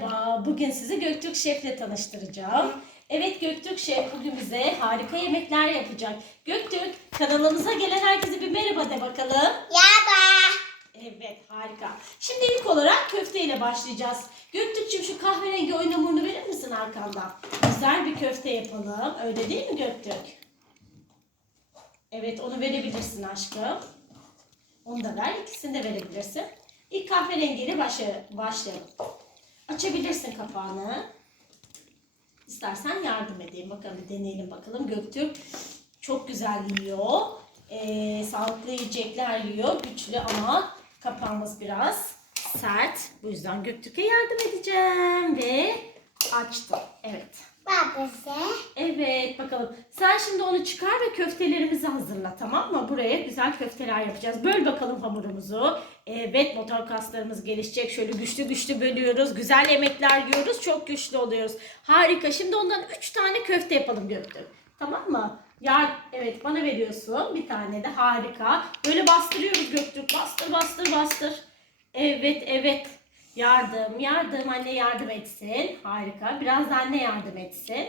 Merhaba, bugün sizi Göktürk Şef'le tanıştıracağım. Evet Göktürk Şef bugün bize harika yemekler yapacak. Göktürk kanalımıza gelen herkese bir merhaba de bakalım. Yaba. Evet harika. Şimdi ilk olarak köfte ile başlayacağız. Göktürk'cüğüm şu kahverengi oyun hamurunu verir misin arkandan? Güzel bir köfte yapalım. Öyle değil mi Göktürk? Evet onu verebilirsin aşkım. Onu da ver. ikisini de verebilirsin. İlk kahverengiyle başla, başlayalım. Açabilirsin kapağını. İstersen yardım edeyim. Bakalım bir deneyelim bakalım. Göktürk çok güzel yiyor. Ee, sağlıklı yiyecekler yiyor. Güçlü ama kapağımız biraz sert. Bu yüzden Göktürk'e yardım edeceğim. Ve açtım. Evet. Babası. Evet bakalım. Sen şimdi onu çıkar ve köftelerimizi hazırla tamam mı? Buraya güzel köfteler yapacağız. Böl bakalım hamurumuzu. Evet motor kaslarımız gelişecek. Şöyle güçlü güçlü bölüyoruz. Güzel yemekler yiyoruz. Çok güçlü oluyoruz. Harika. Şimdi ondan 3 tane köfte yapalım Göktürk. Tamam mı? Ya evet bana veriyorsun. Bir tane de harika. Böyle bastırıyoruz Göktürk. Bastır bastır bastır. Evet evet. Yardım, yardım, anne yardım etsin. Harika. Biraz da anne yardım etsin.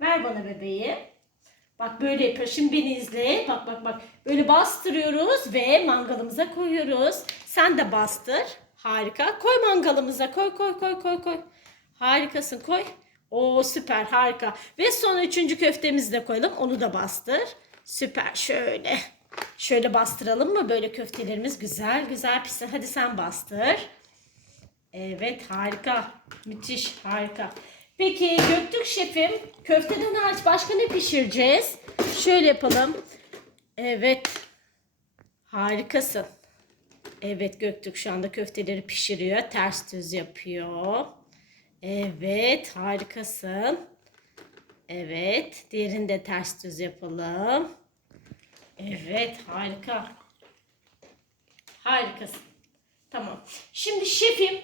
Ver bana bebeği. Bak böyle yapıyor. Şimdi beni izle. Bak bak bak. Böyle bastırıyoruz ve mangalımıza koyuyoruz. Sen de bastır. Harika. Koy mangalımıza. Koy koy koy koy koy. Harikasın koy. Oo süper harika. Ve son üçüncü köftemizi de koyalım. Onu da bastır. Süper şöyle. Şöyle bastıralım mı? Böyle köftelerimiz güzel güzel pişsin. Hadi sen bastır. Evet harika. Müthiş harika. Peki Göktürk şefim köfteden hariç başka ne pişireceğiz? Şöyle yapalım. Evet. Harikasın. Evet Göktürk şu anda köfteleri pişiriyor. Ters düz yapıyor. Evet harikasın. Evet. Diğerini de ters düz yapalım. Evet harika. Harikasın. Tamam. Şimdi şefim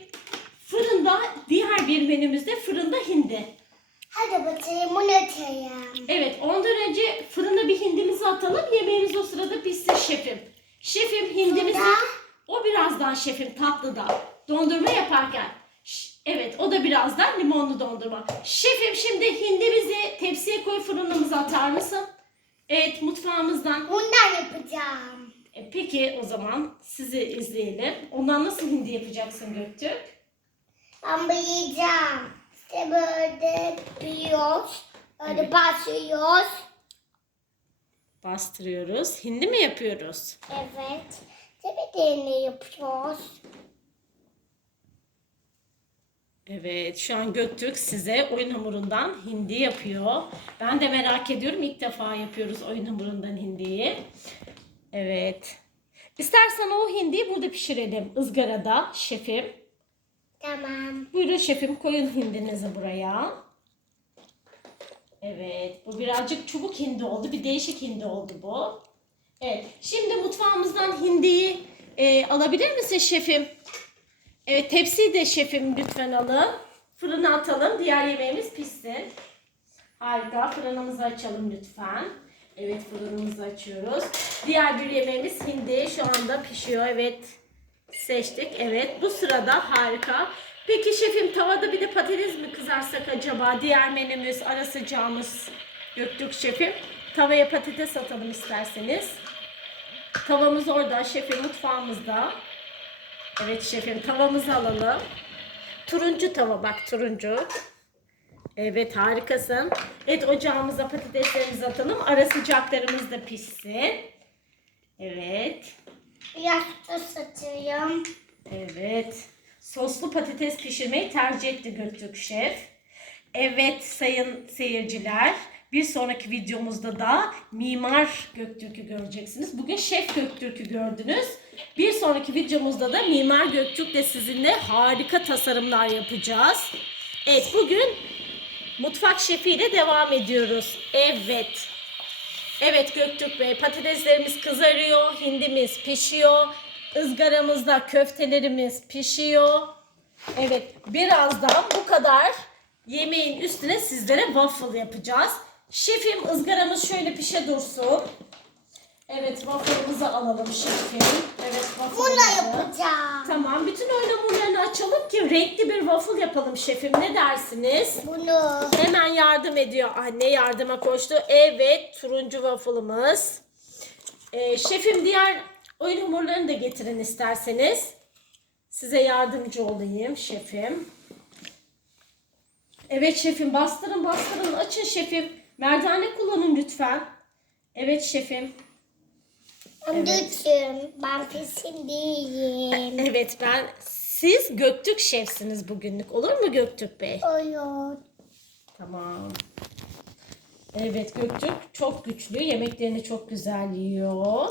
fırında diğer bir menümüzde fırında hindi. Hadi bakayım bunu atayım. Evet ondan önce fırına bir hindimizi atalım. Yemeğimiz o sırada pişsin şefim. Şefim hindimizi Sonra? o birazdan şefim tatlıda dondurma yaparken. Evet o da birazdan limonlu dondurma. Şefim şimdi hindimizi tepsiye koy fırınımıza atar mısın? Evet mutfağımızdan. Bundan yapacağım. E, peki o zaman sizi izleyelim. Ondan nasıl hindi yapacaksın Göktürk? Ben bayayacağım. İşte böyle büyüyoruz. Böyle basıyoruz. Bastırıyoruz. Hindi mi yapıyoruz? Evet. Tabii de ne yapıyoruz? Evet, şu an Göktürk size oyun hamurundan hindi yapıyor. Ben de merak ediyorum. İlk defa yapıyoruz oyun hamurundan hindiyi. Evet. İstersen o hindiyi burada pişirelim. ızgarada şefim. Tamam. Buyurun şefim koyun hindinizi buraya. Evet, bu birazcık çubuk hindi oldu. Bir değişik hindi oldu bu. Evet, şimdi mutfağımızdan hindiyi e, alabilir misin şefim? Evet, tepsiyi de şefim lütfen alın. Fırına atalım, diğer yemeğimiz pişsin. Harika, fırınımızı açalım lütfen. Evet, fırınımızı açıyoruz. Diğer bir yemeğimiz hindi. Şu anda pişiyor, evet. Seçtik, evet. Bu sırada harika. Peki şefim tavada bir de patates mi kızarsak acaba? Diğer menümüz, ara sıcağımız Göktürk şefim. Tavaya patates atalım isterseniz. Tavamız orada, şefim mutfağımızda. Evet şefim tavamızı alalım. Turuncu tava bak turuncu. Evet harikasın. Evet ocağımıza patateslerimizi atalım. Ara sıcaklarımız da pişsin. Evet. Biraz tuz atıyorum. Evet. Soslu patates pişirmeyi tercih etti Göktürk Şef. Evet sayın seyirciler. Bir sonraki videomuzda da Mimar Göktürk'ü göreceksiniz. Bugün Şef Göktürk'ü gördünüz. Bir sonraki videomuzda da Mimar Göktürk'le sizinle harika tasarımlar yapacağız. Evet bugün mutfak şefiyle devam ediyoruz. Evet. Evet Göktürk Bey patateslerimiz kızarıyor, hindimiz pişiyor, ızgaramızda köftelerimiz pişiyor. Evet birazdan bu kadar yemeğin üstüne sizlere waffle yapacağız. Şefim ızgaramız şöyle pişe dursun. Evet waffle'ımızı alalım şefim. Evet Bunu waffle'ımızı. yapacağım. Tamam bütün oyun hamurlarını açalım ki renkli bir waffle yapalım şefim. Ne dersiniz? Bunu. Hemen yardım ediyor. Anne yardıma koştu. Evet turuncu waffle'ımız. Ee, şefim diğer oyun hamurlarını da getirin isterseniz. Size yardımcı olayım şefim. Evet şefim bastırın bastırın açın şefim. Merdane kullanın lütfen. Evet şefim. Lütfen. Ben kesin değilim. Evet ben siz Göktürk şefsiniz bugünlük. Olur mu Göktürk Bey? Olur. Tamam. Evet Göktürk çok güçlü. Yemeklerini çok güzel yiyor.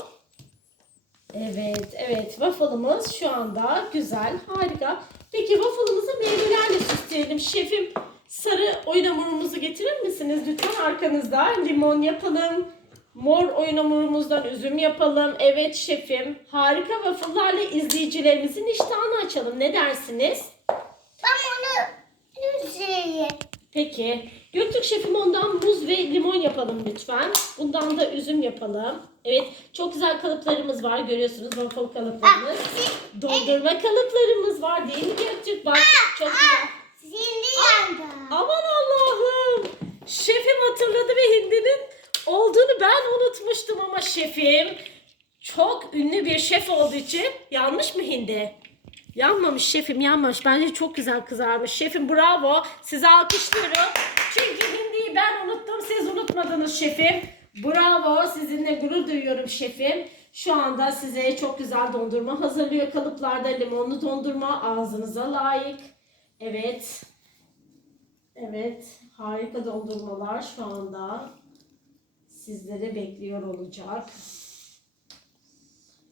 Evet, evet. Waffle'ımız şu anda güzel, harika. Peki waffle'ımızı meyvelerle süsleyelim. Şefim sarı oyun hamurumuzu getirir misiniz lütfen arkanızda? Limon yapalım. Mor oyun hamurumuzdan üzüm yapalım. Evet şefim. Harika waffle'larla izleyicilerimizin iştahını açalım. Ne dersiniz? Ben onu üzeyim. Peki. Göktürk şefim ondan muz ve limon yapalım lütfen. Bundan da üzüm yapalım. Evet. Çok güzel kalıplarımız var. Görüyorsunuz waffle kalıplarımız. Dondurma kalıplarımız var değil mi Göktürk? Bak çok güzel. Şimdi yandı. Aman Allah'ım. Şefim hatırladı ve hindinin olduğunu ben unutmuştum ama şefim çok ünlü bir şef olduğu için yanmış mı hindi? Yanmamış şefim yanmamış. Bence çok güzel kızarmış. Şefim bravo. Size alkışlıyorum. Çünkü hindiyi ben unuttum. Siz unutmadınız şefim. Bravo. Sizinle gurur duyuyorum şefim. Şu anda size çok güzel dondurma hazırlıyor. Kalıplarda limonlu dondurma ağzınıza layık. Evet. Evet. Harika dondurmalar şu anda sizleri bekliyor olacak.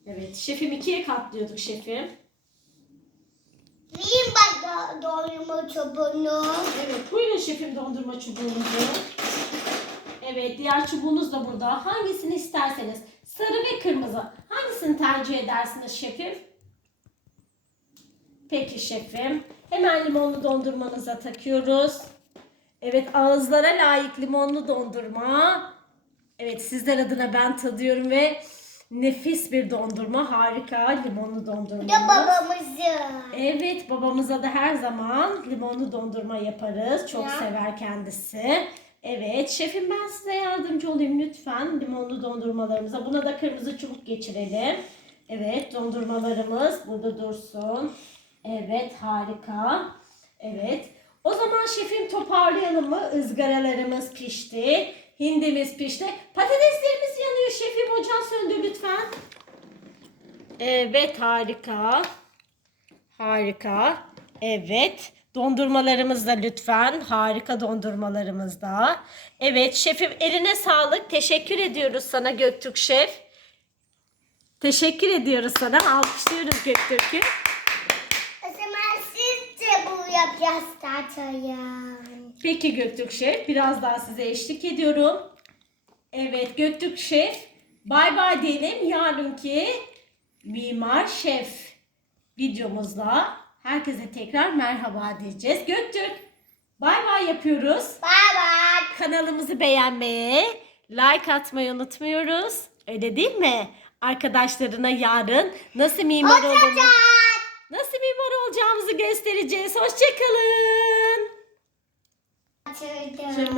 Evet. Şefim ikiye katlıyorduk şefim. Doyumu çubuğunu. Evet, buyurun şefim dondurma çubuğunuzu. Evet, diğer çubuğunuz da burada. Hangisini isterseniz. Sarı ve kırmızı. Hangisini tercih edersiniz şefim? Peki şefim. Hemen limonlu dondurmanıza takıyoruz. Evet, ağızlara layık limonlu dondurma. Evet, sizler adına ben tadıyorum ve nefis bir dondurma. Harika limonlu dondurma. De babamızı. Evet babamıza da her zaman limonlu dondurma yaparız. Çok Ya. sever kendisi. Evet şefim ben size yardımcı olayım lütfen limonlu dondurmalarımıza. Buna da kırmızı çubuk geçirelim. Evet dondurmalarımız burada dursun. Evet harika. Evet. O zaman şefim toparlayalım mı? Izgaralarımız pişti. Hindimiz pişti. Patateslerimiz yanıyor şefim. Ocağı söndür lütfen. Evet harika. Harika. Evet. Dondurmalarımız da lütfen. Harika dondurmalarımız da. Evet şefim eline sağlık. Teşekkür ediyoruz sana Göktürk Şef. Teşekkür ediyoruz sana. Alkışlıyoruz Göktürk'ü. O zaman siz de tatlıya. Peki Göktürk Şef. Biraz daha size eşlik ediyorum. Evet Göktürk Şef. Bay bay diyelim. Yarınki Mimar Şef videomuzla herkese tekrar merhaba diyeceğiz. Göktürk bay bay yapıyoruz. Bye bye. Kanalımızı beğenmeyi, like atmayı unutmuyoruz. Öyle değil mi? Arkadaşlarına yarın nasıl mimar olduğunu, nasıl mimar olacağımızı göstereceğiz. Hoşçakalın. Şimdi